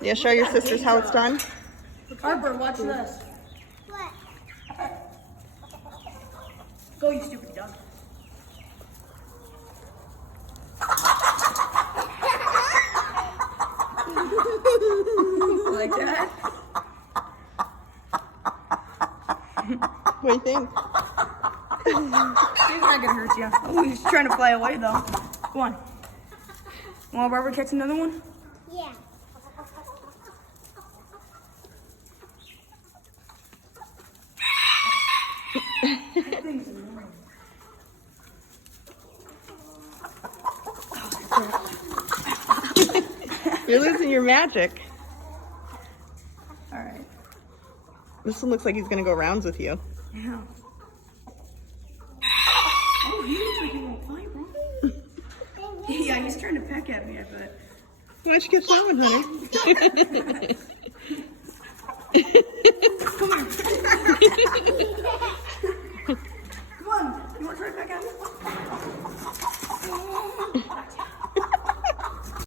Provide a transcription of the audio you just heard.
You show your sisters how it's done? Harper, watch this. What? Go, you stupid dog. Like that? What do you think? He's not gonna hurt you. Oh, he's trying to fly away though. Go on. Want Barbara catch another one? Yeah. You're losing your magic. All right. This one looks like he's gonna go rounds with you. Yeah. Oh, he looks like he won't fly, bro. Yeah, he's trying to peck at me, I bet. Why don't you catch that one, honey?